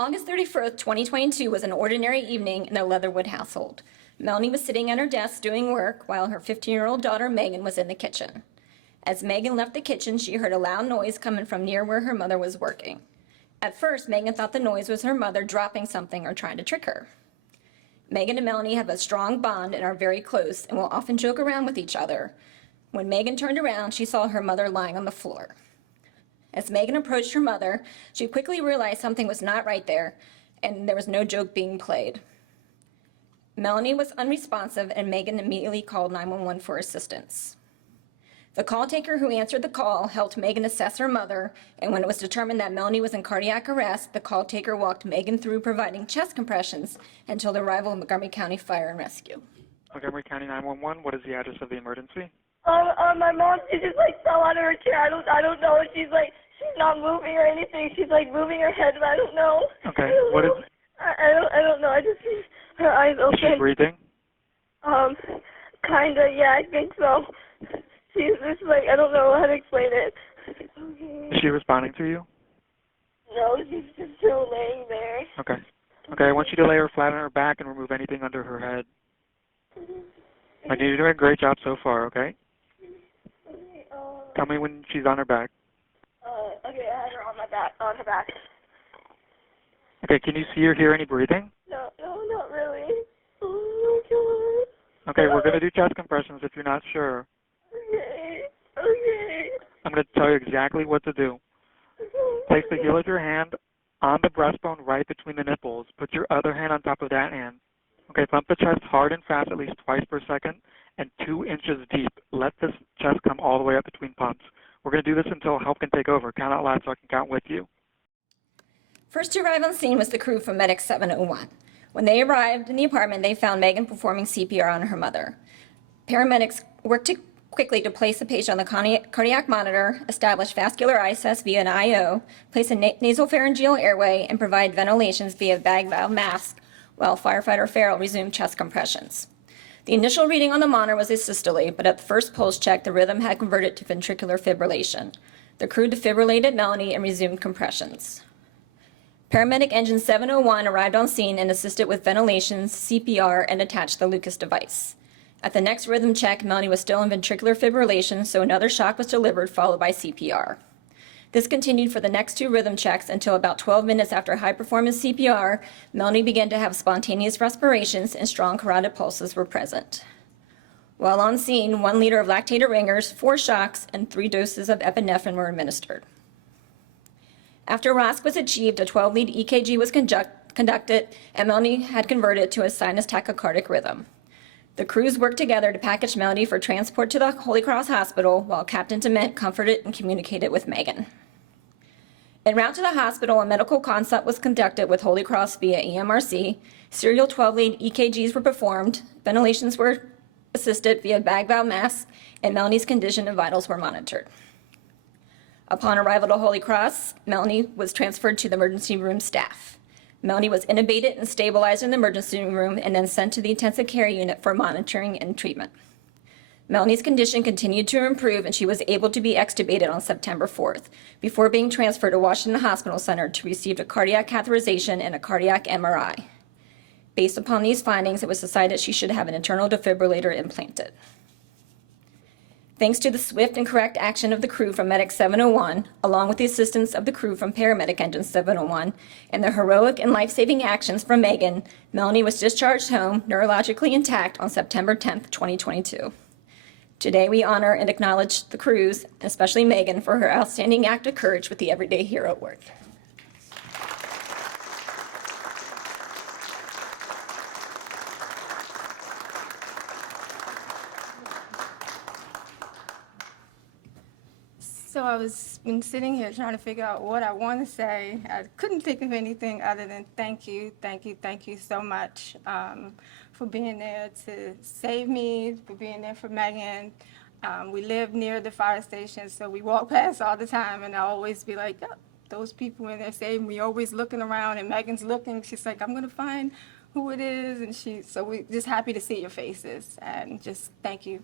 August 31st, 2022 was an ordinary evening in the Leatherwood household. Melanie was sitting at her desk doing work while her 15-year-old daughter Megan was in the kitchen. As Megan left the kitchen, she heard a loud noise coming from near where her mother was working. At first, Megan thought the noise was her mother dropping something or trying to trick her. Megan and Melanie have a strong bond and are very close and will often joke around with each other. When Megan turned around, she saw her mother lying on the floor. As Megan approached her mother, she quickly realized something was not right there, and there was no joke being played. Melanie was unresponsive, and Megan immediately called 911 for assistance. The call taker who answered the call helped Megan assess her mother, and when it was determined that Melanie was in cardiac arrest, the call taker walked Megan through providing chest compressions until the arrival of Montgomery County Fire and Rescue. Montgomery County 911, what is the address of the emergency? My mom, she just fell out of her chair. I don't know. She's not moving or anything. She's moving her head, but I don't know. Okay. What is? I don't know. I just see her eyes open. Is she breathing? Kinda. Yeah, I think so. She's just I don't know how to explain it. Okay. Is she responding to you? No, she's just still laying there. Okay. Okay. I want you to lay her flat on her back and remove anything under her head. I need you to do a great job so far. Okay. Okay. Tell me when she's on her back. Okay, I had her on her back. Okay, can you see or hear any breathing? No, not really. Oh my God. Okay, we're going to do chest compressions if you're not sure. Okay. I'm going to tell you exactly what to do. Place the heel of your hand on the breastbone right between the nipples. Put your other hand on top of that hand. Okay, pump the chest hard and fast at least twice per second and 2 inches deep. Let this chest come all the way up between pumps. We're going to do this until help can take over. Count out loud so I can count with you. First to arrive on scene was the crew from Medic 701. When they arrived in the apartment, they found Megan performing CPR on her mother. Paramedics worked quickly to place the patient on the cardiac monitor, establish vascular access via an IO, place a nasopharyngeal airway, and provide ventilations via bag valve mask, while firefighter Farrell resumed chest compressions. The initial reading on the monitor was asystole, but at the first pulse check, the rhythm had converted to ventricular fibrillation. The crew defibrillated Melanie and resumed compressions. Paramedic Engine 701 arrived on scene and assisted with ventilations, CPR, and attached the Lucas device. At the next rhythm check, Melanie was still in ventricular fibrillation, so another shock was delivered, followed by CPR. This continued for the next 2 rhythm checks until about 12 minutes after high-performance CPR, Melanie began to have spontaneous respirations and strong carotid pulses were present. While on scene, 1 liter of lactated ringers, 4 shocks, and 3 doses of epinephrine were administered. After ROSC was achieved, a 12-lead EKG was conducted, and Melanie had converted to a sinus tachycardic rhythm. The crews worked together to package Melanie for transport to the Holy Cross Hospital, while Captain DeMint comforted and communicated with Megan. En route to the hospital, a medical consult was conducted with Holy Cross via EMRC. Serial 12-lead EKGs were performed, ventilations were assisted via bag valve masks, and Melanie's condition and vitals were monitored. Upon arrival to Holy Cross, Melanie was transferred to the emergency room staff. Melanie was intubated and stabilized in the emergency room and then sent to the intensive care unit for monitoring and treatment. Melanie's condition continued to improve and she was able to be extubated on September 4th before being transferred to Washington Hospital Center to receive a cardiac catheterization and a cardiac MRI. Based upon these findings, it was decided she should have an internal defibrillator implanted. Thanks to the swift and correct action of the crew from Medic 701, along with the assistance of the crew from Paramedic Engine 701, and the heroic and life-saving actions from Megan, Melanie was discharged home, neurologically intact, on September 10th, 2022. Today, we honor and acknowledge the crews, especially Megan, for her outstanding act of courage with the Everyday Hero Award. So I was been sitting here trying to figure out what I want to say. I couldn't think of anything other than thank you so much for being there to save me, for being there for Megan. We live near the fire station, so we walk past all the time, and I'll always be like, oh, those people in there saving me, always looking around, and Megan's looking. She's like, I'm going to find who it is, and so we're just happy to see your faces, and just thank you.